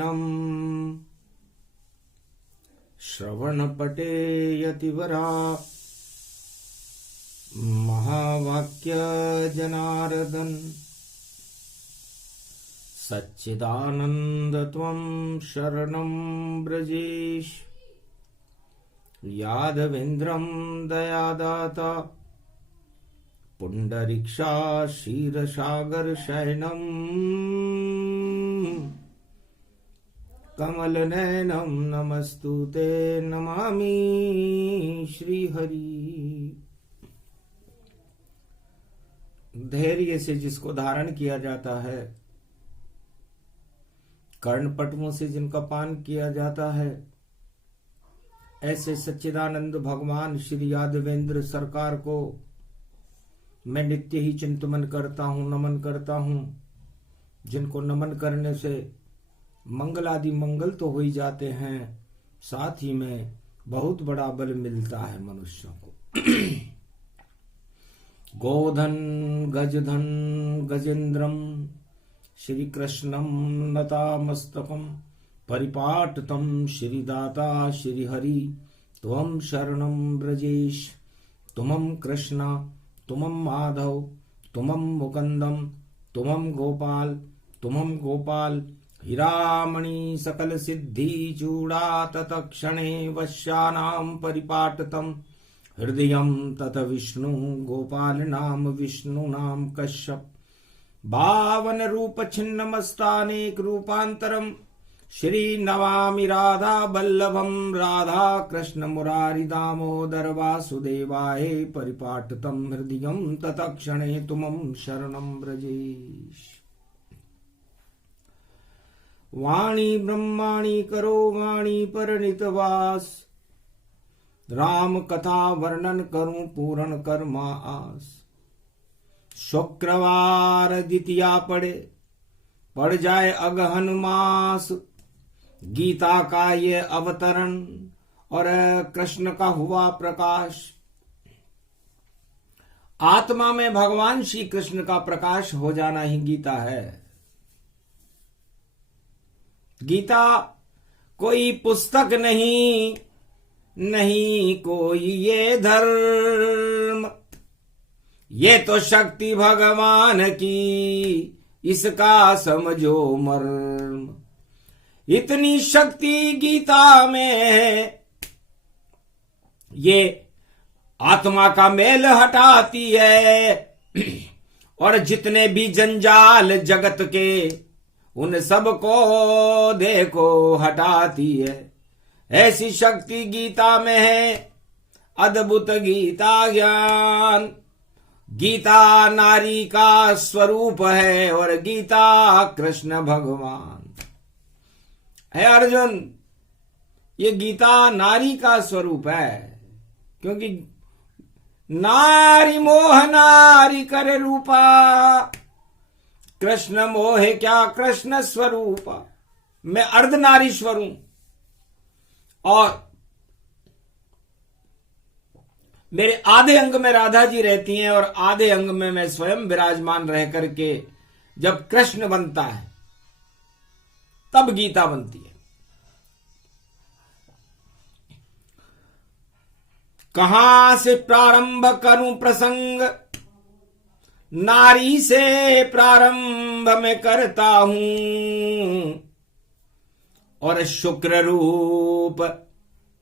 प्रतिदिनम् श्रवणपटे यतिवरा महावाक्य जनार्दन सच्चिदानंद त्वं शरणं ब्रजेश यादवेन्द्रं दयादाता पुंडरीक्षा क्षीरसागर शयनम् कमलनयनं नमस्तुते नमामि श्रीहरि। धैर्य से जिसको धारण किया जाता है, कर्णपटुओं से जिनका पान किया जाता है, ऐसे सच्चिदानंद भगवान श्री यादवेंद्र सरकार को मैं नित्य ही चिंतन करता हूँ, नमन करता हूँ। जिनको नमन करने से मंगल आदि मंगल तो हो ही जाते हैं, साथ ही में बहुत बड़ा बल मिलता है मनुष्यों को। गोधन गजधन गजेन्द्रम श्री कृष्णम नतामस्तकम परिपाटतम श्रीदाता श्रीहरि त्वं शरणं ब्रजेश। तुमं कृष्ण तुमं माधव तुमं मुकुंदम तुमं गोपाल हीरामणि सकल सिद्धि चूड़ा तत्क्षणे वश्यानां परिपाटतम हृदयं तत विष्णु गोपाल नाम विष्णु नाम कश्यप बावन रूप छिन्न मस्तानेक रूपांतरम श्री नमामि राधा वल्लभम राधा कृष्ण मुरारी दामोदर वासुदेवाय परिपाटतम हृदयं तत्क्षणे तुमं शरणं ब्रजेश। वाणी ब्रह्माणी करो वाणी परिणितवास राम कथा वर्णन करूं पूर्ण कर्मा आस। शुक्रवार द्वितीया पड़ जाए अगहन मास, गीता का ये अवतरण और कृष्ण का हुआ प्रकाश। आत्मा में भगवान श्री कृष्ण का प्रकाश हो जाना ही गीता है। गीता कोई पुस्तक नहीं, नहीं कोई ये धर्म, ये तो शक्ति भगवान की, इसका समझो मर्म। इतनी शक्ति गीता में है, ये आत्मा का मेल हटाती है और जितने भी जंजाल जगत के उन सब को देखो हटाती है। ऐसी शक्ति गीता में है, अद्भुत गीता ज्ञान। गीता नारी का स्वरूप है और गीता कृष्ण भगवान है। अर्जुन, ये गीता नारी का स्वरूप है, क्योंकि नारी मोह नारी करे रूपा, कृष्ण मोहे क्या कृष्ण स्वरूपा। मैं अर्धनारीश्वर हूं और मेरे आधे अंग में राधा जी रहती हैं और आधे अंग में मैं स्वयं विराजमान रह करके जब कृष्ण बनता है तब गीता बनती है। कहां से प्रारंभ करूं प्रसंग, नारी से प्रारंभ में करता हूं। और शुक्र रूप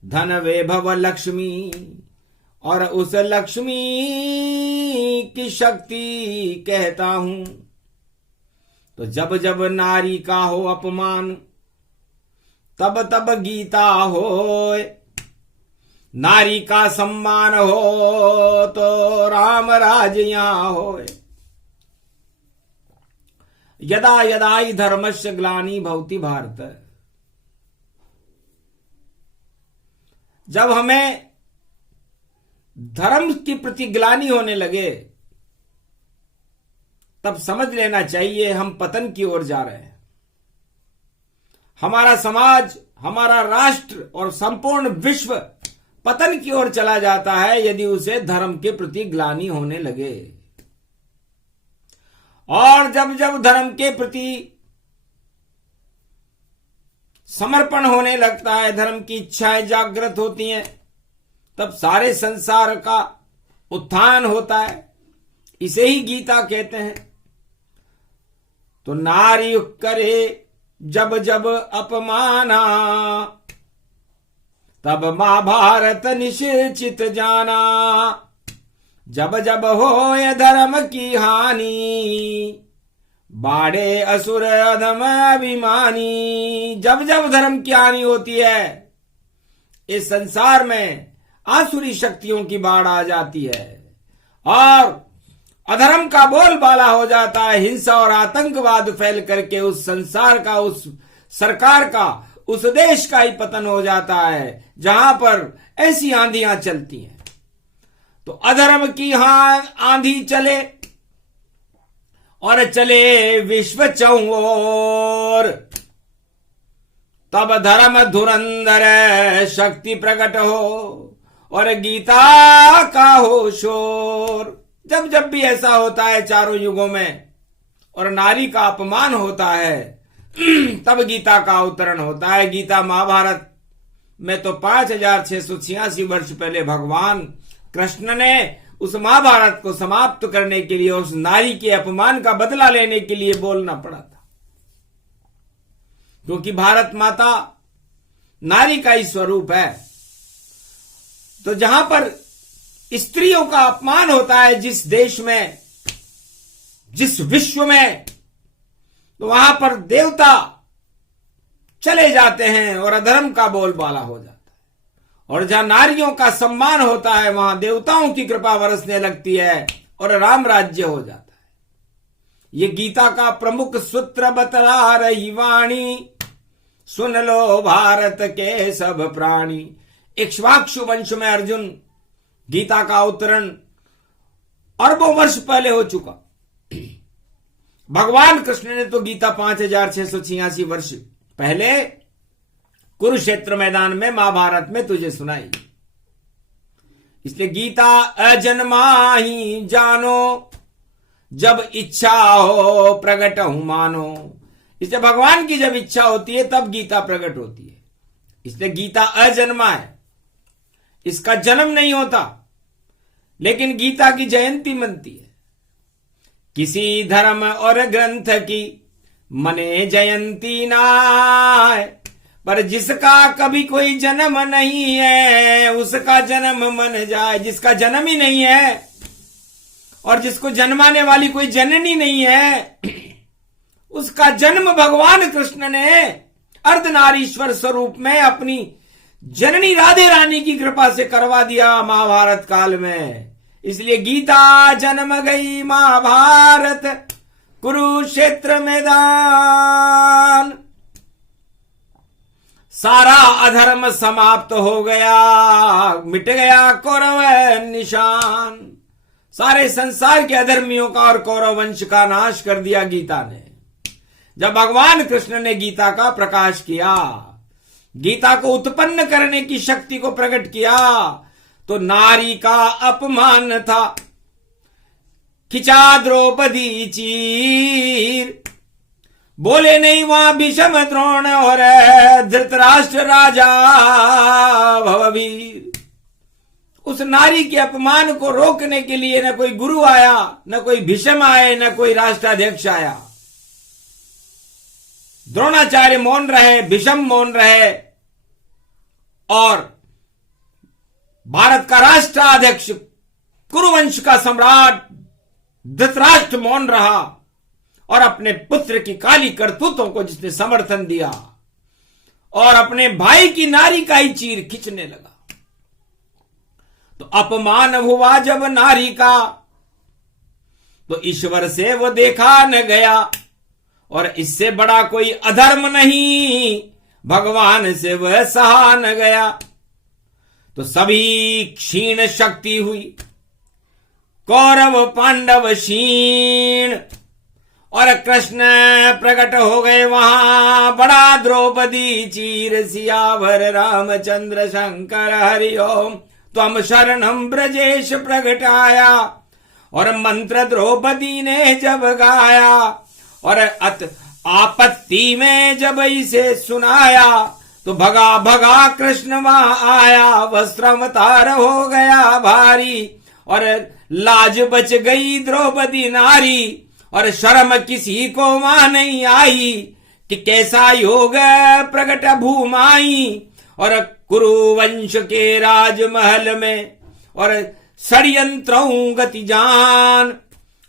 धन वैभव लक्ष्मी, और उस लक्ष्मी की शक्ति कहता हूं। तो जब जब नारी का हो अपमान, तब तब गीता हो। नारी का सम्मान हो तो राम राज यहां हो। यदा यदा हि धर्मस्य ग्लानि भवति भारत। जब हमें धर्म के प्रति ग्लानि होने लगे तब समझ लेना चाहिए हम पतन की ओर जा रहे हैं। हमारा समाज, हमारा राष्ट्र और संपूर्ण विश्व पतन की ओर चला जाता है यदि उसे धर्म के प्रति ग्लानि होने लगे। और जब जब धर्म के प्रति समर्पण होने लगता है, धर्म की इच्छाएं जागृत होती हैं, तब सारे संसार का उत्थान होता है। इसे ही गीता कहते हैं। तो नारी करे जब जब अपमाना, तब महाभारत निश्चित जाना। जब जब होय धर्म की हानि, बाड़े असुर अधम अभिमानी। जब जब धर्म की हानि होती है, इस संसार में आसुरी शक्तियों की बाढ़ आ जाती है और अधर्म का बोलबाला हो जाता है। हिंसा और आतंकवाद फैल करके उस संसार का, उस सरकार का, उस देश का ही पतन हो जाता है जहां पर ऐसी आंधियां चलती हैं। तो अधर्म की आंधी चले और चले विश्व चौर, तब धर्म धुरंधर शक्ति प्रकट हो और गीता का हो शोर। जब जब भी ऐसा होता है चारों युगों में और नारी का अपमान होता है, तब गीता का अवतरण होता है। गीता महाभारत में तो 5686 वर्ष पहले भगवान कृष्ण ने उस महाभारत को समाप्त करने के लिए, उस नारी के अपमान का बदला लेने के लिए बोलना पड़ा था, क्योंकि भारत माता नारी का ही स्वरूप है। तो जहां पर स्त्रियों का अपमान होता है, जिस देश में, जिस विश्व में, तो वहां पर देवता चले जाते हैं और अधर्म का बोलबाला हो जाता है। और जहां नारियों का सम्मान होता है, वहां देवताओं की कृपा बरसने लगती है और राम राज्य हो जाता है। ये गीता का प्रमुख सूत्र बतला रही वाणी, सुन लो भारत के सब प्राणी। इक्ष्वाकु वंश में अर्जुन गीता का अवतरण अरबों वर्ष पहले हो चुका। भगवान कृष्ण ने तो गीता 5686 वर्ष पहले कुरुक्षेत्र मैदान में महाभारत में तुझे सुनाई। इसलिए गीता अजन्मा ही जानो, जब इच्छा हो प्रकट हूं मानो। इसलिए भगवान की जब इच्छा होती है तब गीता प्रकट होती है। इसलिए गीता अजन्मा है, इसका जन्म नहीं होता, लेकिन गीता की जयंती मनती है। किसी धर्म और ग्रंथ की मने जयंती नाय, पर जिसका कभी कोई जन्म नहीं है उसका जन्म मन जाए। जिसका जन्म ही नहीं है और जिसको जन्माने वाली कोई जननी नहीं है, उसका जन्म भगवान कृष्ण ने अर्धनारीश्वर स्वरूप में अपनी जननी राधे रानी की कृपा से करवा दिया महाभारत काल में। इसलिए गीता जन्म गई महाभारत कुरुक्षेत्र मैदान। सारा अधर्म समाप्त हो गया, मिट गया कौरव निशान। सारे संसार के अधर्मियों का और कौरव वंश का नाश कर दिया गीता ने। जब भगवान कृष्ण ने गीता का प्रकाश किया, गीता को उत्पन्न करने की शक्ति को प्रकट किया, तो नारी का अपमान था, खिंचा द्रौपदी चीर। बोले नहीं वहां भीष्म द्रोण और धृतराष्ट्र राजा भववीर। उस नारी के अपमान को रोकने के लिए न कोई गुरु आया, न कोई भीष्म आए, न कोई राष्ट्राध्यक्ष आया। द्रोणाचार्य मौन रहे, भीष्म मौन रहे और भारत का राष्ट्राध्यक्ष कुरुवंश का सम्राट धृतराष्ट्र मौन रहा और अपने पुत्र की काली करतूतों को जिसने समर्थन दिया और अपने भाई की नारी का ही चीर खींचने लगा। तो अपमान हुआ जब नारी का, तो ईश्वर से वो देखा न गया और इससे बड़ा कोई अधर्म नहीं, भगवान से वह सहा न गया। तो सभी क्षीण शक्ति हुई, कौरव पांडव क्षीण और कृष्ण प्रकट हो गए वहां। बड़ा द्रौपदी चीर सियावर रामचंद्र शंकर हरिओम त्वम शरणम ब्रजेश प्रगटाया। और मंत्र द्रौपदी ने जब गाया और आपत्ति में जब इसे सुनाया तो भगा भगा कृष्ण वहां आया। वस्त्रावतार हो गया भारी और लाज बच गई द्रौपदी नारी। और शर्म किसी को वहां नहीं आई कि कैसा योग प्रगट भूमाई। और कुरुवंश के राजमहल में और षड्यंत्रों गति जान।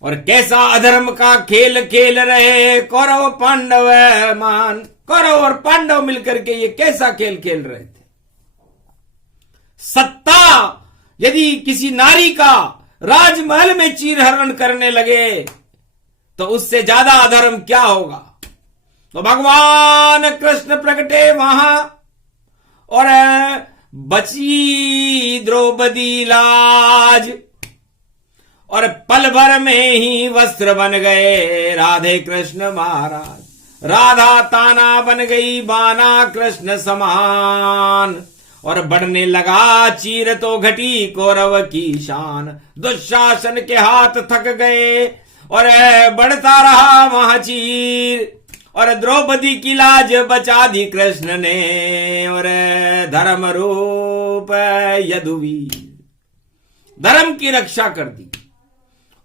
और कैसा अधर्म का खेल खेल रहे कौरव पांडव मान। कौरव और पांडव मिलकर के ये कैसा खेल खेल रहे थे। सत्ता यदि किसी नारी का राजमहल में चीरहरण करने लगे तो उससे ज्यादा अधर्म क्या होगा। तो भगवान कृष्ण प्रगटे वहां और बची द्रौपदी लाज। और पल भर में ही वस्त्र बन गए राधे कृष्ण महाराज। राधा ताना बन गई बाना कृष्ण समान। और बढ़ने लगा चीर तो घटी कौरव की शान। दुशासन के हाथ थक गए और बढ़ता रहा महाचीर। और द्रौपदी की लाज बचा दी कृष्ण ने। और धर्म रूप यदुवीर धर्म की रक्षा कर दी।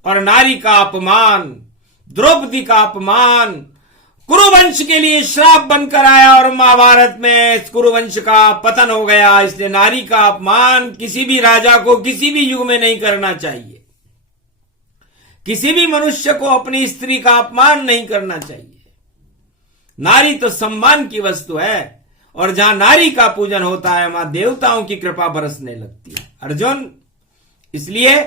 और नारी का अपमान, द्रौपदी का अपमान कुरुवंश के लिए श्राप बनकर आया। और महाभारत में कुरुवंश का पतन हो गया। इसलिए नारी का अपमान किसी भी राजा को किसी भी युग में नहीं करना चाहिए। किसी भी मनुष्य को अपनी स्त्री का अपमान नहीं करना चाहिए। नारी तो सम्मान की वस्तु है। और जहां नारी का पूजन होता है वहां देवताओं की कृपा बरसने लगती है। अर्जुन, इसलिए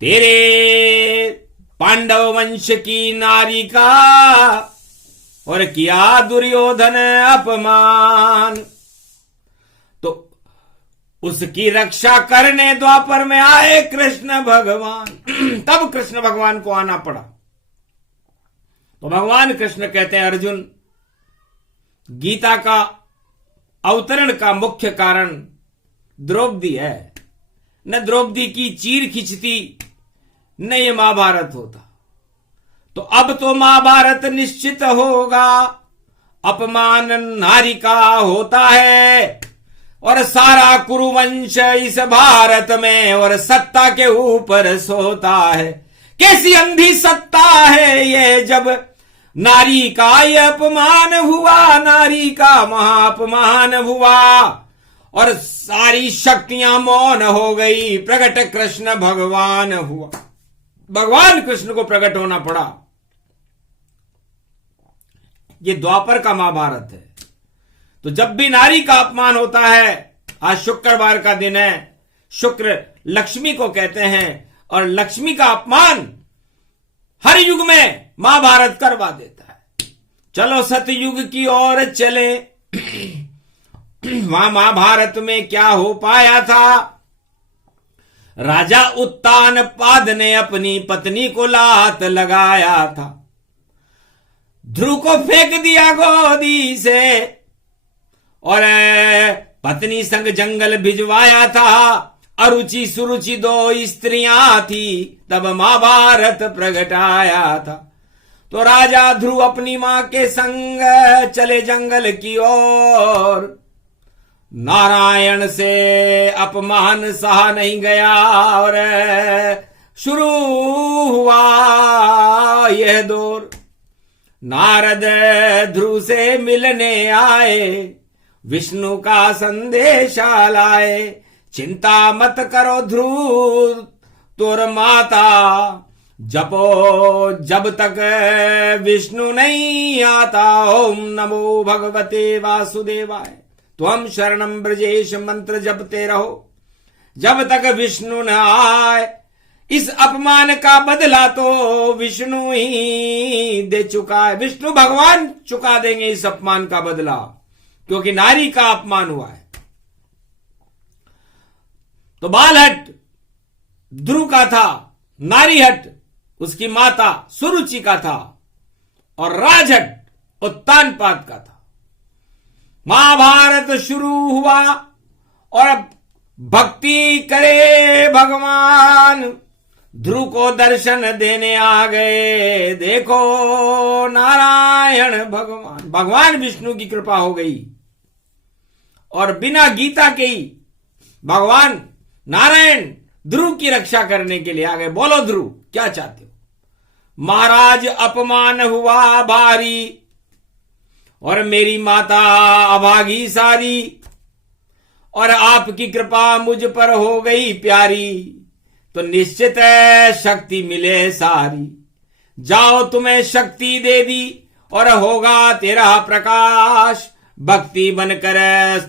तेरे पांडव वंश की नारी का और किया दुर्योधन अपमान। तो उसकी रक्षा करने द्वापर में आए कृष्ण भगवान। तब कृष्ण भगवान को आना पड़ा। तो भगवान कृष्ण कहते हैं, अर्जुन, गीता का अवतरण का मुख्य कारण द्रौपदी है। न द्रौपदी की चीर खिंचती न ये महाभारत होता। तो अब तो महाभारत निश्चित होगा। अपमान नारी का होता है और सारा कुरुवंश इस भारत में और सत्ता के ऊपर सोता है। कैसी अंधी सत्ता है ये जब नारी का ये अपमान हुआ। नारी का महाअपमान हुआ और सारी शक्तियां मौन हो गई। प्रकट कृष्ण भगवान हुआ। भगवान कृष्ण को प्रकट होना पड़ा। ये द्वापर का महाभारत है। तो जब भी नारी का अपमान होता है, आज शुक्रवार का दिन है, शुक्र लक्ष्मी को कहते हैं और लक्ष्मी का अपमान हर युग में महाभारत करवा देता है। चलो सतयुग की ओर चले। वहां महाभारत में क्या हो पाया था। राजा उत्तानपाद ने अपनी पत्नी को लात लगाया था। ध्रुव को फेंक दिया गोदी से और पत्नी संग जंगल भिजवाया था। अरुचि सुरुचि दो स्त्रियां थी, तब महाभारत प्रगटाया था। तो राजा ध्रुव अपनी मां के संग चले जंगल की ओर। नारायण से अपमान सहा नहीं गया और शुरू हुआ यह दौर। नारद ध्रुव से मिलने आए, विष्णु का संदेशा लाए। चिंता मत करो ध्रुव तोर माता, जपो जब तक विष्णु नहीं आता। ओम नमो भगवते वासुदेवाय त्वम शरणम ब्रजेश मंत्र जपते रहो जब तक विष्णु न आए। इस अपमान का बदला तो विष्णु ही दे चुका है। विष्णु भगवान चुका देंगे इस अपमान का बदला, क्योंकि नारी का अपमान हुआ है। तो बालहट ध्रुव का था, नारीहट उसकी माता सुरुचि का था और राजहट उत्तानपाद का था। महाभारत शुरू हुआ और भक्ति करे भगवान। ध्रुव को दर्शन देने आ गए। देखो नारायण भगवान, भगवान विष्णु की कृपा हो गई और बिना गीता के ही भगवान नारायण ध्रुव की रक्षा करने के लिए आ गए। बोलो ध्रुव क्या चाहते हो? महाराज अपमान हुआ भारी और मेरी माता अभागी सारी, और आपकी कृपा मुझ पर हो गई प्यारी, तो निश्चित है शक्ति मिले सारी। जाओ तुम्हें शक्ति दे दी और होगा तेरा प्रकाश, भक्ति बनकर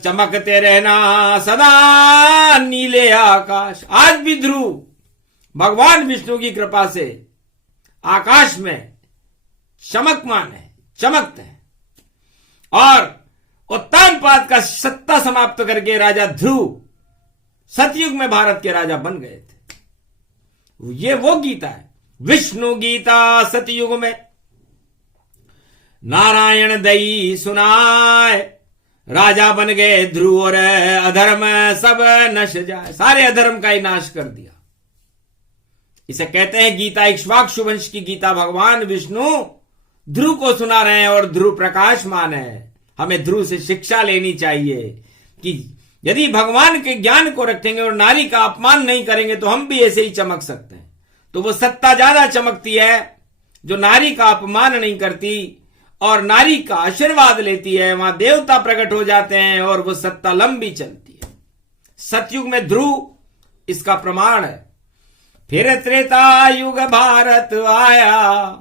चमकते रहना सदा नीले आकाश। आज भी ध्रुव भगवान विष्णु की कृपा से आकाश में चमकमान है, चमकते हैं। और उत्तानपाद का सत्ता समाप्त करके राजा ध्रुव सतयुग में भारत के राजा बन गए थे। ये वो गीता है, विष्णु गीता सतयुग में नारायण दई सुनाए, राजा बन गए ध्रुव और अधर्म सब नश जाए। सारे अधर्म का ही नाश कर दिया। इसे कहते हैं गीता। इक्ष्वाकु वंश की गीता भगवान विष्णु ध्रुव को सुना रहे हैं और ध्रुव प्रकाशमान है। हमें ध्रुव से शिक्षा लेनी चाहिए कि यदि भगवान के ज्ञान को रखेंगे और नारी का अपमान नहीं करेंगे तो हम भी ऐसे ही चमक सकते हैं। तो वो सत्ता ज्यादा चमकती है जो नारी का अपमान नहीं करती और नारी का आशीर्वाद लेती है। वहां देवता प्रकट हो जाते हैं और वो सत्ता लंबी चलती है। सतयुग में ध्रुव इसका प्रमाण है। फिर त्रेता युग भारत आया,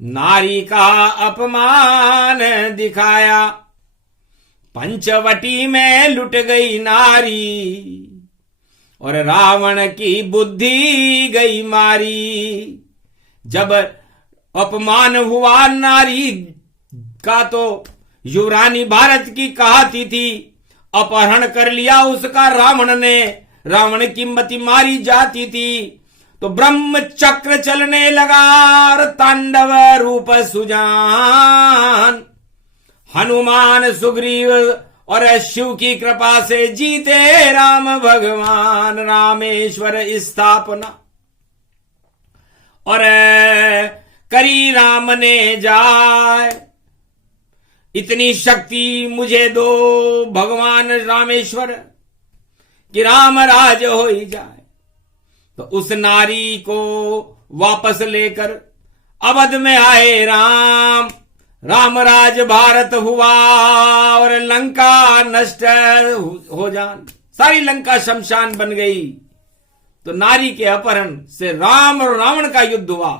नारी का अपमान दिखाया, पंचवटी में लुट गई नारी और रावण की बुद्धि गई मारी। जब अपमान हुआ नारी का तो युवरानी भारत की कहती थी, अपहरण कर लिया उसका रावण ने, रावण की मति मारी जाती थी। तो ब्रह्म चक्र चलने लगा और तांडव रूप सुजान, हनुमान सुग्रीव और शिव की कृपा से जीते राम भगवान। रामेश्वर स्थापना और करी राम ने जाए, इतनी शक्ति मुझे दो भगवान रामेश्वर कि राम राज हो ही जाए। तो उस नारी को वापस लेकर अवध में आए राम, रामराज भारत हुआ और लंका नष्ट हो जान, सारी लंका शमशान बन गई। तो नारी के अपहरण से राम और रावण का युद्ध हुआ।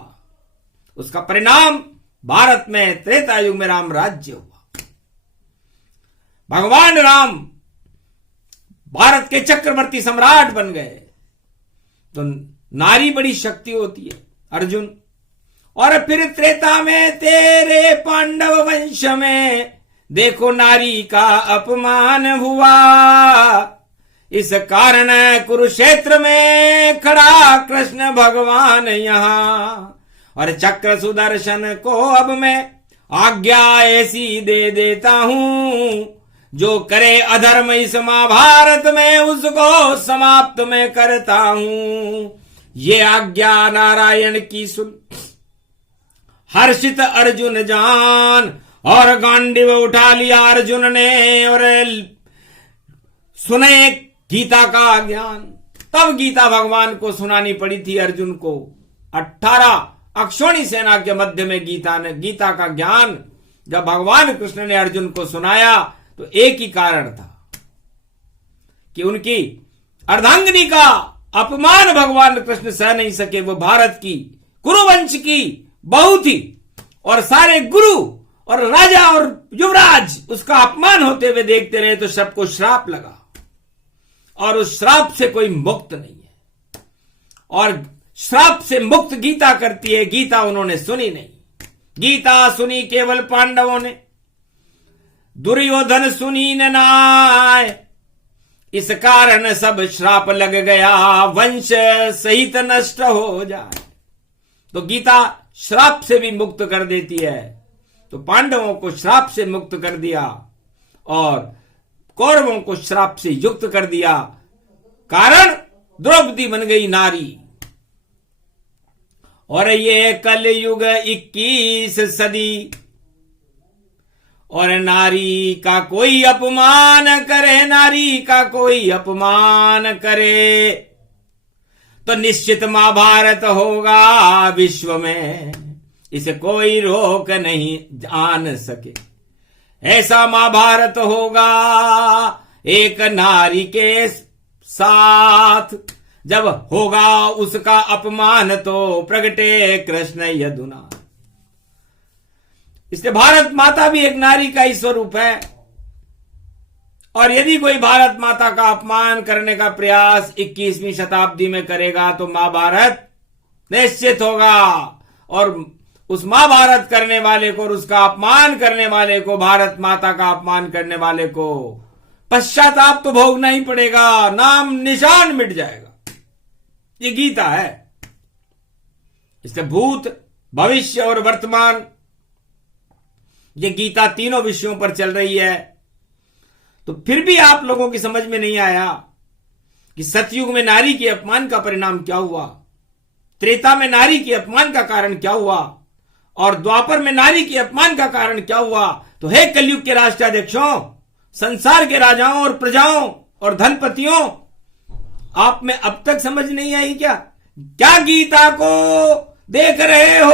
उसका परिणाम भारत में त्रेता युग में राम राज्य हुआ। भगवान राम भारत के चक्रवर्ती सम्राट बन गए। तो नारी बड़ी शक्ति होती है अर्जुन। और फिर त्रेता में तेरे पांडव वंश में देखो नारी का अपमान हुआ, इस कारण कुरुक्षेत्र में खड़ा कृष्ण भगवान यहां। और चक्र सुदर्शन को अब मैं आज्ञा ऐसी दे देता हूं, जो करे अधर्म इस महाभारत में उसको समाप्त में करता हूं। ये आज्ञा नारायण की सुन हर्षित अर्जुन जान, और गांडीव उठा लिया अर्जुन ने और सुने गीता का ज्ञान। तब गीता भगवान को सुनानी पड़ी थी अर्जुन को। 18 अक्षौणी सेना के मध्य में गीता का ज्ञान जब भगवान कृष्ण ने अर्जुन को सुनाया तो एक ही कारण था कि उनकी अर्धांगिनी का अपमान भगवान कृष्ण सह नहीं सके। वो भारत की कुरुवंश की बहू थी और सारे गुरु और राजा और युवराज उसका अपमान होते हुए देखते रहे, तो सबको श्राप लगा और उस श्राप से कोई मुक्त नहीं है। और श्राप से मुक्त गीता करती है। गीता उन्होंने सुनी नहीं, गीता सुनी केवल पांडवों ने, दुर्योधन सुनी न नाय। इस कारण सब श्राप लग गया, वंश सहित नष्ट हो जाए। तो गीता श्राप से भी मुक्त कर देती है। तो पांडवों को श्राप से मुक्त कर दिया और कौरवों को श्राप से युक्त कर दिया। कारण द्रौपदी बन गई नारी। और ये कलयुग 21 सदी, और नारी का कोई अपमान करे, नारी का कोई अपमान करे, तो निश्चित महाभारत होगा विश्व में, इसे कोई रोक नहीं आन सके। ऐसा महाभारत होगा एक नारी के साथ, जब होगा उसका अपमान तो प्रगटे कृष्ण यदुना। इसलिए भारत माता भी एक नारी का ही स्वरूप है, और यदि कोई भारत माता का अपमान करने का प्रयास 21वीं शताब्दी में करेगा तो महाभारत निश्चित होगा, और उस महाभारत करने वाले को और उसका अपमान करने वाले को, भारत माता का अपमान करने वाले को पश्चाताप तो भोगना ही पड़ेगा, नाम निशान मिट जाएगा। ये गीता है। इसलिए भूत, भविष्य और वर्तमान, ये गीता तीनों विषयों पर चल रही है। तो फिर भी आप लोगों की समझ में नहीं आया कि सतयुग में नारी के अपमान का परिणाम क्या हुआ, त्रेता में नारी के अपमान का कारण क्या हुआ, और द्वापर में नारी के अपमान का कारण क्या हुआ। तो हे कलयुग के राष्ट्राध्यक्षों, संसार के राजाओं और प्रजाओं और धनपतियों, आप में अब तक समझ नहीं आई क्या? क्या गीता को देख रहे हो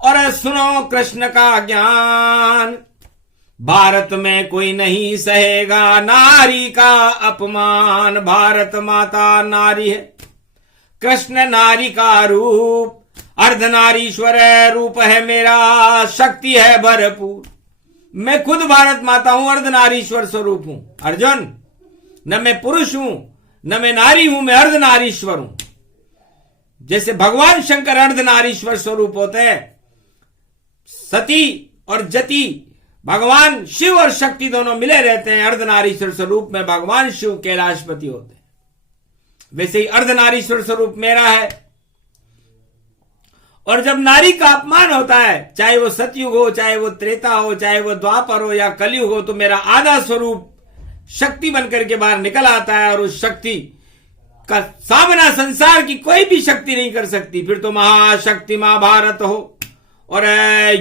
और सुनो कृष्ण का ज्ञान। भारत में कोई नहीं सहेगा नारी का अपमान, भारत माता नारी है, कृष्ण नारी का रूप, अर्धनारीश्वर रूप है मेरा, शक्ति है भरपूर। मैं खुद भारत माता हूं, अर्धनारीश्वर स्वरूप हूं। अर्जुन, न मैं पुरुष हूं न मैं नारी हूं, मैं अर्धनारीश्वर हूं। जैसे भगवान शंकर अर्धनारीश्वर स्वरूप होते हैं, सती और जति, भगवान शिव और शक्ति दोनों मिले रहते हैं, अर्धनारीश्वर स्वरूप में भगवान शिव कैलाशपति होते हैं। वैसे ही अर्धनारीश्वर स्वरूप मेरा है। और जब नारी का अपमान होता है, चाहे वो सतयुग हो, चाहे वो त्रेता हो, चाहे वो द्वापर हो या कलयुग हो, तो मेरा आधा स्वरूप शक्ति बनकर के बाहर निकल आता है, और उस शक्ति का सामना संसार की कोई भी शक्ति नहीं कर सकती। फिर तो महाशक्ति महाभारत हो, और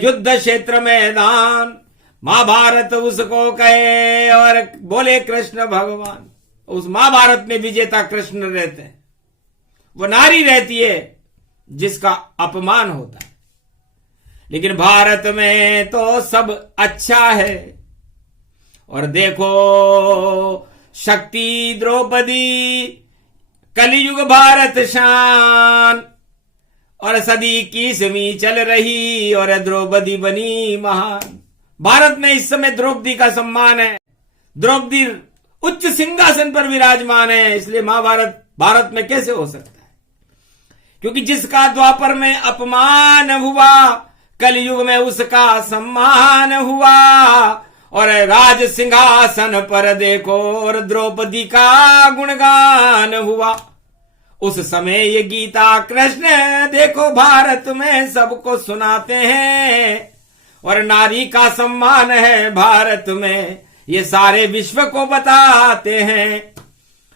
युद्ध क्षेत्र मैदान महाभारत उसको कहे, और बोले कृष्ण भगवान। उस महाभारत में विजेता कृष्ण रहते हैं, वो नारी रहती है जिसका अपमान होता है। लेकिन भारत में तो सब अच्छा है। और देखो शक्ति द्रौपदी, कलियुग भारत शान, और सदी की 21वीं चल रही और द्रौपदी बनी महान। भारत में इस समय द्रौपदी का सम्मान है, द्रौपदी उच्च सिंहासन पर विराजमान है। इसलिए महाभारत भारत में कैसे हो सकता है? क्योंकि जिसका द्वापर में अपमान हुआ, कलयुग में उसका सम्मान हुआ, और राज सिंहासन पर देखो और द्रौपदी का गुणगान हुआ। उस समय ये गीता कृष्ण देखो भारत में सबको सुनाते हैं, और नारी का सम्मान है भारत में, ये सारे विश्व को बताते हैं।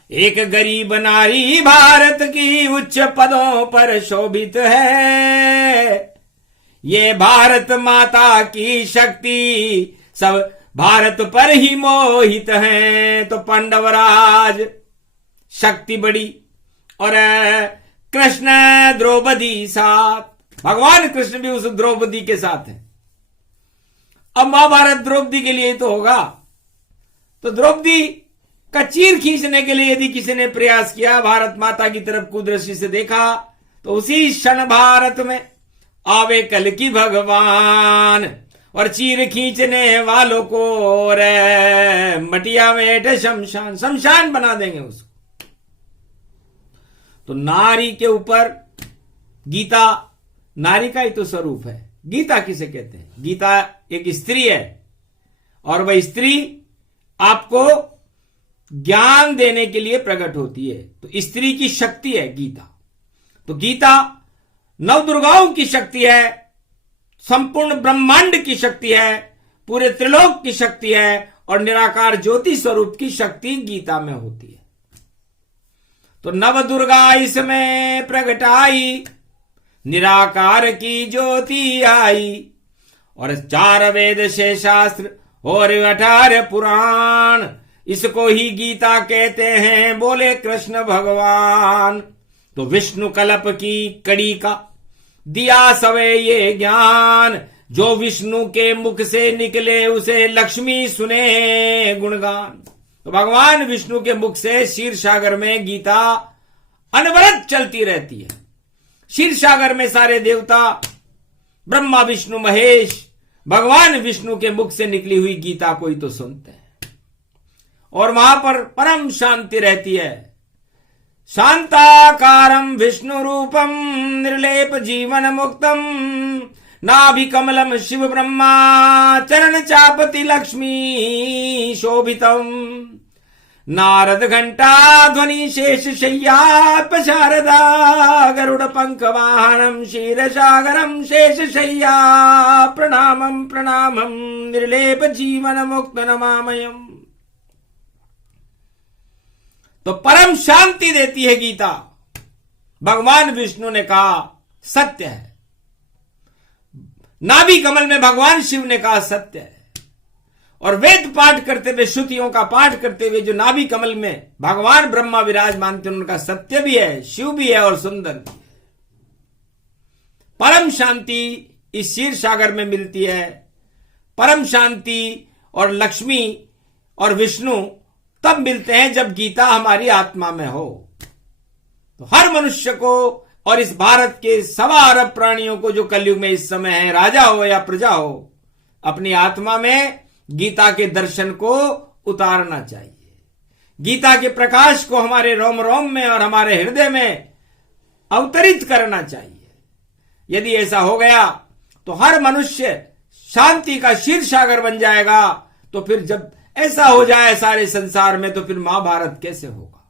एक गरीब नारी भारत की उच्च पदों पर शोभित है, ये भारत माता की शक्ति सब भारत पर ही मोहित हैं। तो पांडवराज शक्ति बड़ी, और कृष्ण द्रौपदी साथ, भगवान कृष्ण भी उस द्रौपदी के साथ हैं। अब महाभारत द्रौपदी के लिए तो होगा, तो द्रौपदी का चीर खींचने के लिए यदि किसी ने प्रयास किया, भारत माता की तरफ कुदृष्टि से देखा, तो उसी क्षण भारत में आवे कल की भगवान, और चीर खींचने वालों को रे मटिया में शमशान, शमशान बना देंगे उसको। तो नारी के ऊपर गीता नारी का ही तो स्वरूप है। गीता किसे कहते हैं? गीता एक स्त्री है, और वह स्त्री आपको ज्ञान देने के लिए प्रकट होती है। तो स्त्री की शक्ति है गीता। तो गीता नवदुर्गाओं की शक्ति है, संपूर्ण ब्रह्मांड की शक्ति है, पूरे त्रिलोक की शक्ति है, और निराकार ज्योति स्वरूप की शक्ति गीता में होती है। तो नव दुर्गा इसमें प्रगटाई, निराकार की ज्योति आई। और 4 वेद 6 शास्त्र और 18 पुराण, इसको ही गीता कहते हैं, बोले कृष्ण भगवान। तो विष्णु कल्प की कड़ी का दिया सवे ये ज्ञान, जो विष्णु के मुख से निकले उसे लक्ष्मी सुने गुणगान। तो भगवान विष्णु के मुख से क्षीर सागर में गीता अनवरत चलती रहती है। क्षीर सागर में सारे देवता ब्रह्मा विष्णु महेश भगवान विष्णु के मुख से निकली हुई गीता को ही तो सुनते हैं, और वहां पर परम शांति रहती है। शांताकारं विष्णु रूपम निर्लेप जीवन मुक्तम, नाभि कमलम शिव ब्रह्मा चरण चापति लक्ष्मी शोभितम। नारद घंटा ध्वनि शेष शय्या शारदा गरुड़ पंख वाहनम क्षीर सागरम शेष शय्या प्रणामम प्रणामम निर्लेप जीवन मुक्त नमामयम। तो परम शांति देती है गीता। भगवान विष्णु ने कहा सत्य है, नाभि कमल में भगवान शिव ने कहा सत्य है, और वेद पाठ करते हुए श्रुतियों का पाठ करते हुए जो नाभि कमल में भगवान ब्रह्मा विराजमान थे उनका सत्य भी है, शिव भी है और सुंदर भी है। परम शांति इस क्षीर सागर में मिलती है। परम शांति और लक्ष्मी और विष्णु तब मिलते हैं जब गीता हमारी आत्मा में हो। तो हर मनुष्य को और इस भारत के 1.25 अरब प्राणियों को जो कलयुग में इस समय है, राजा हो या प्रजा हो, अपनी आत्मा में गीता के दर्शन को उतारना चाहिए। गीता के प्रकाश को हमारे रोम रोम में और हमारे हृदय में अवतरित करना चाहिए। यदि ऐसा हो गया तो हर मनुष्य शांति का क्षीर सागर बन जाएगा। तो फिर जब ऐसा हो जाए सारे संसार में, तो फिर महाभारत कैसे होगा?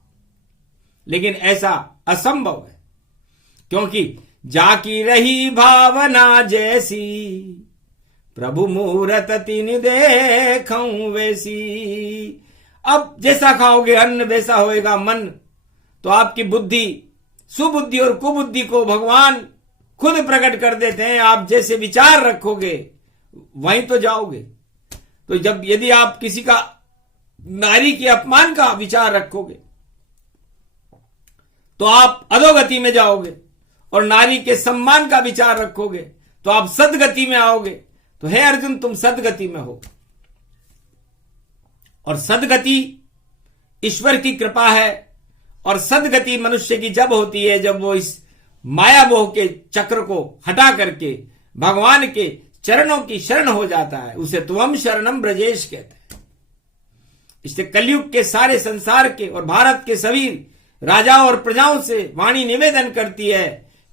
लेकिन ऐसा असंभव है, क्योंकि जाकी रही भावना जैसी, प्रभु मूरत तीन देखूं वैसी। अब जैसा खाओगे अन्न वैसा होएगा मन। तो आपकी बुद्धि, सुबुद्धि और कुबुद्धि को भगवान खुद प्रकट कर देते हैं। आप जैसे विचार रखोगे वहीं तो जाओगे। तो जब यदि आप किसी का नारी के अपमान का विचार रखोगे तो आप अधोगति में जाओगे, और नारी के सम्मान का विचार रखोगे तो आप सदगति में आओगे। तो हे अर्जुन, तुम सदगति में हो, और सदगति ईश्वर की कृपा है। और सदगति मनुष्य की जब होती है जब वो इस माया मोह के चक्र को हटा करके भगवान के चरणों की शरण हो जाता है। उसे त्वम शरणम ब्रजेश कहते हैं। इसलिए कलयुग के सारे संसार के और भारत के सभी राजाओं और प्रजाओं से वाणी निवेदन करती है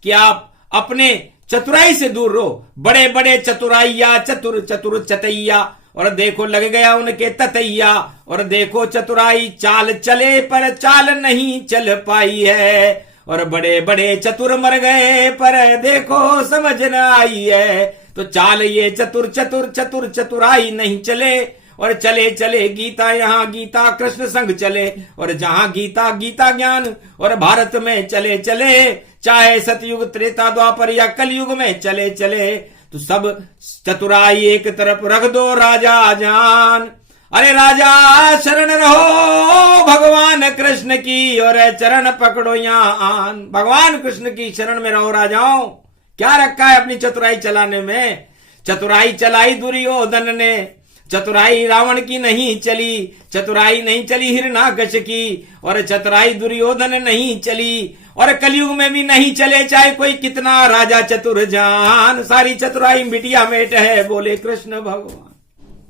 कि आप अपने चतुराई से दूर रहो। बड़े बड़े चतुराइया चतुर चतुर चतैया, और देखो लग गया उनके ततैया। और देखो चतुराई चाल चले पर चाल नहीं चल पाई है। और बड़े बड़े चतुर मर गए पर देखो समझ न आई है। तो चाल ये चतुर चतुर चतुर चतुराई नहीं चले, और चले चले गीता, यहाँ गीता कृष्ण संग चले। और जहां गीता गीता ज्ञान और भारत में चले चले, चाहे सतयुग त्रेता द्वापर या कलयुग में चले चले। तो सब चतुराई एक तरफ रख दो राजा जान। अरे राजा शरण रहो भगवान कृष्ण की, और चरण पकड़ो यहाँ। भगवान कृष्ण की शरण में रहो राजाओं। क्या रखा है अपनी चतुराई चलाने में? चतुराई चलाई दुर्योधन ने, चतुराई रावण की नहीं चली। चतुराई नहीं चली हिरणाकश की, और चतुराई दुर्योधन नहीं चली। और कलयुग में भी नहीं चले चाहे कोई कितना राजा चतुर जान। सारी चतुराई मिटिया मेट है, बोले कृष्ण भगवान।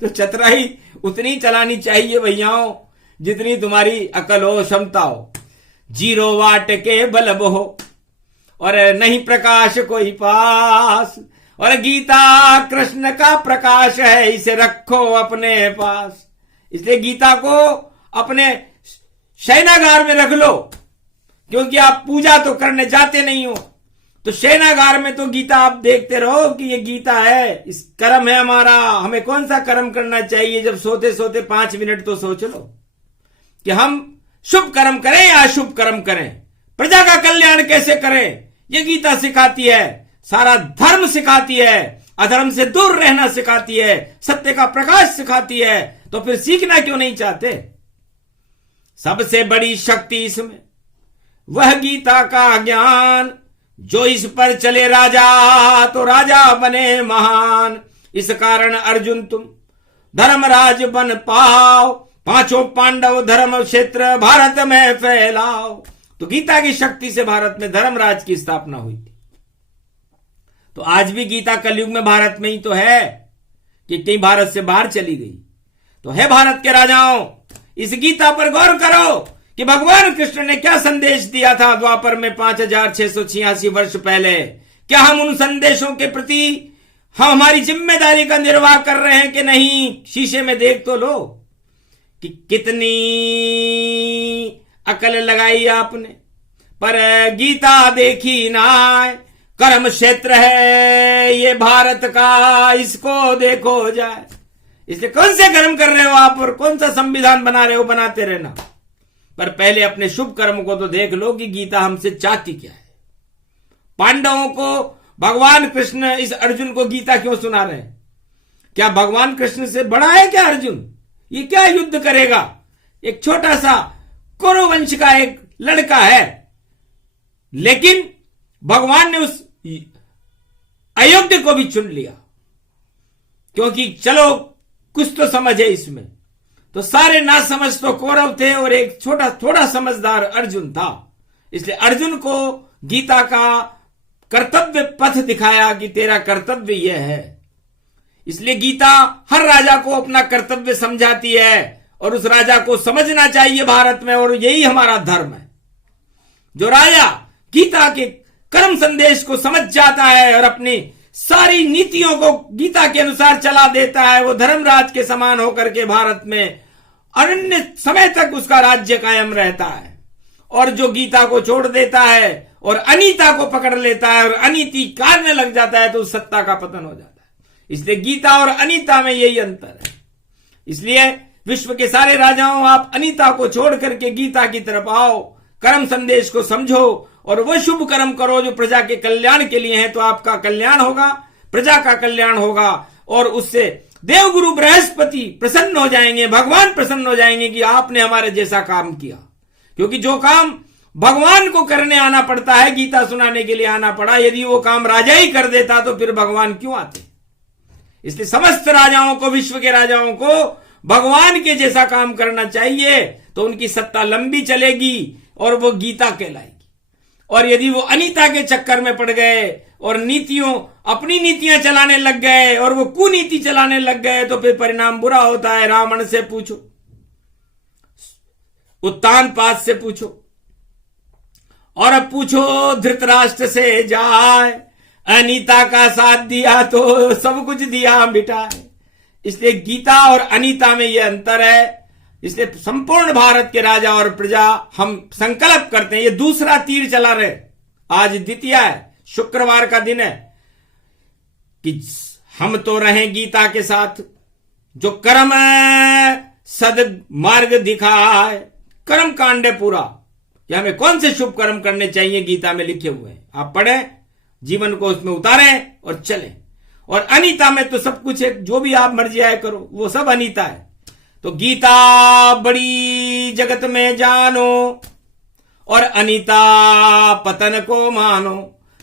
तो चतुराई उतनी चलानी चाहिए भैयाओं जितनी तुम्हारी अकल हो, क्षमता हो। 0 वाट के बल्ब हो, और नहीं प्रकाश कोई पास। और गीता कृष्ण का प्रकाश है, इसे रखो अपने पास। इसलिए गीता को अपने शयनागार में रख लो, क्योंकि आप पूजा तो करने जाते नहीं हो। तो शयनागार में तो गीता आप देखते रहो कि ये गीता है, इस कर्म है हमारा। हमें कौन सा कर्म करना चाहिए? जब सोते सोते 5 मिनट तो सोच लो कि हम शुभ कर्म करें या अशुभ कर्म करें, प्रजा का कल्याण कैसे करें। ये गीता सिखाती है, सारा धर्म सिखाती है, अधर्म से दूर रहना सिखाती है, सत्य का प्रकाश सिखाती है। तो फिर सीखना क्यों नहीं चाहते? सबसे बड़ी शक्ति इसमें वह गीता का ज्ञान, जो इस पर चले राजा तो राजा बने महान। इस कारण अर्जुन तुम धर्मराज बन पाओ, पांचों पांडव धर्म क्षेत्र भारत में फैलाओ। तो गीता की शक्ति से भारत में धर्मराज की स्थापना हुई थी। तो आज भी गीता कलयुग में भारत में ही तो है कि कहीं भारत से बाहर चली गई। तो है भारत के राजाओं, इस गीता पर गौर करो कि भगवान कृष्ण ने क्या संदेश दिया था द्वापर में 5686 वर्ष पहले। क्या हम उन संदेशों के प्रति हम हमारी जिम्मेदारी का निर्वाह कर रहे हैं कि नहीं? शीशे में देख तो लो कि कितनी अकल लगाई आपने, पर गीता देखी ना। कर्म क्षेत्र है ये भारत का, इसको देखो जाए। इसलिए कौन से कर्म कर रहे हो आप और कौन सा संविधान बना रहे हो, बनाते रहना, पर पहले अपने शुभ कर्म को तो देख लो कि गीता हमसे चाहती क्या है। पांडवों को भगवान कृष्ण इस अर्जुन को गीता क्यों सुना रहे हैं? क्या भगवान कृष्ण से बड़ा है क्या अर्जुन? ये क्या युद्ध करेगा? एक छोटा सा कुरु वंश का एक लड़का है, लेकिन भगवान ने उस अयोध्या को भी चुन लिया, क्योंकि चलो कुछ तो समझ है इसमें। तो सारे ना समझ तो कौरव थे और एक छोटा थोड़ा समझदार अर्जुन था। इसलिए अर्जुन को गीता का कर्तव्य पथ दिखाया कि तेरा कर्तव्य यह है। इसलिए गीता हर राजा को अपना कर्तव्य समझाती है और उस राजा को समझना चाहिए भारत में, और यही हमारा धर्म है। जो राजा गीता के कर्म संदेश को समझ जाता है और अपनी सारी नीतियों को गीता के अनुसार चला देता है, वो धर्मराज के समान होकर के भारत में अनन्य समय तक उसका राज्य कायम रहता है। और जो गीता को छोड़ देता है और अनीता को पकड़ लेता है और अनीति करने लग जाता है, तो उस सत्ता का पतन हो जाता है। इसलिए गीता और अनीता में यही अंतर है। इसलिए विश्व के सारे राजाओं, आप अनीता को छोड़ करके गीता की तरफ आओ, कर्म संदेश को समझो और वो शुभ कर्म करो जो प्रजा के कल्याण के लिए है। तो आपका कल्याण होगा, प्रजा का कल्याण होगा, और उससे देवगुरु बृहस्पति प्रसन्न हो जाएंगे, भगवान प्रसन्न हो जाएंगे कि आपने हमारे जैसा काम किया। क्योंकि जो काम भगवान को करने आना पड़ता है, गीता सुनाने के लिए आना पड़ा, यदि वो काम राजा ही कर देता तो फिर भगवान क्यों आते? इसलिए समस्त राजाओं को, विश्व के राजाओं को भगवान के जैसा काम करना चाहिए, तो उनकी सत्ता लंबी चलेगी और वो गीता कहलाएगी। और यदि वो अनीता के चक्कर में पड़ गए और अपनी नीतियां चलाने लग गए और वो कुनीति चलाने लग गए, तो फिर परिणाम बुरा होता है। रावण से पूछो, उत्तानपाद से पूछो, और अब पूछो धृतराष्ट्र से जाए। अनीता का साथ दिया तो सब कुछ दिया मिटाए। इसलिए गीता और अनीता में यह अंतर है। इसलिए संपूर्ण भारत के राजा और प्रजा हम संकल्प करते हैं, ये दूसरा तीर चला रहे। आज द्वितीया है, शुक्रवार का दिन है, कि हम तो रहें गीता के साथ। जो कर्म सद मार्ग दिखाए, कर्म कांड है पूरा कि हमें कौन से शुभ कर्म करने चाहिए, गीता में लिखे हुए हैं। आप पढ़ें, जीवन को उसमें उतारें और चलें। और अनीता में तो सब कुछ है, जो भी आप मर्जी आए करो, वो सब अनीता है। तो गीता बड़ी जगत में जानो और अनीता पतन को मानो।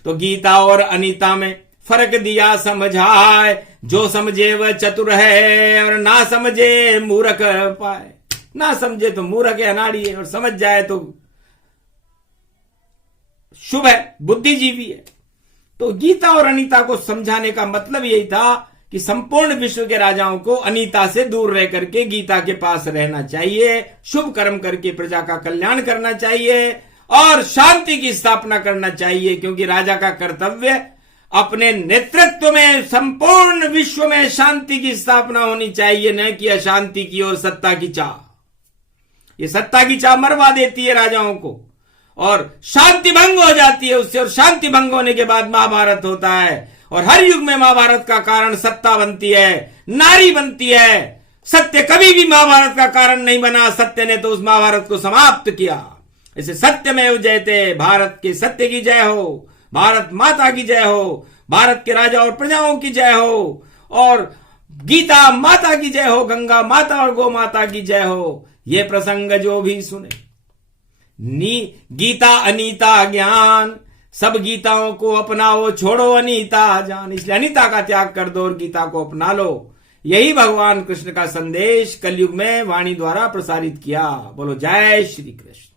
तो गीता और अनीता में फर्क दिया समझाए, जो समझे वह चतुर है और ना समझे मूर्ख पाए। ना समझे तो मूर्ख है, अनाड़ी है, और समझ जाए तो शुभ है, बुद्धिजीवी है। तो गीता और अनीता को समझाने का मतलब यही था कि संपूर्ण विश्व के राजाओं को अनीता से दूर रह करके गीता के पास रहना चाहिए, शुभ कर्म करके प्रजा का कल्याण करना चाहिए और शांति की स्थापना करना चाहिए। क्योंकि राजा का कर्तव्य अपने नेतृत्व में संपूर्ण विश्व में शांति की स्थापना होनी चाहिए, न कि अशांति की और सत्ता की चाह। ये सत्ता की चाह मरवा देती है राजाओं को और शांति भंग हो जाती है उससे, और शांति भंग होने के बाद महाभारत होता है। और हर युग में महाभारत का कारण सत्ता बनती है, नारी बनती है। सत्य कभी भी महाभारत का कारण नहीं बना, सत्य ने तो उस महाभारत को समाप्त किया। इसे सत्य में जयते, भारत के सत्य की जय हो, भारत माता की जय हो, भारत के राजा और प्रजाओं की जय हो, और गीता माता की जय हो, गंगा माता और गौ माता की जय हो। ये प्रसंग जो भी सुने, गीता अनीता ज्ञान, सब गीताओं को अपनाओ, छोड़ो अनीता जान। इसलिए अनीता का त्याग कर दो और गीता को अपना लो। यही भगवान कृष्ण का संदेश कलयुग में वाणी द्वारा प्रसारित किया। बोलो जय श्री कृष्ण।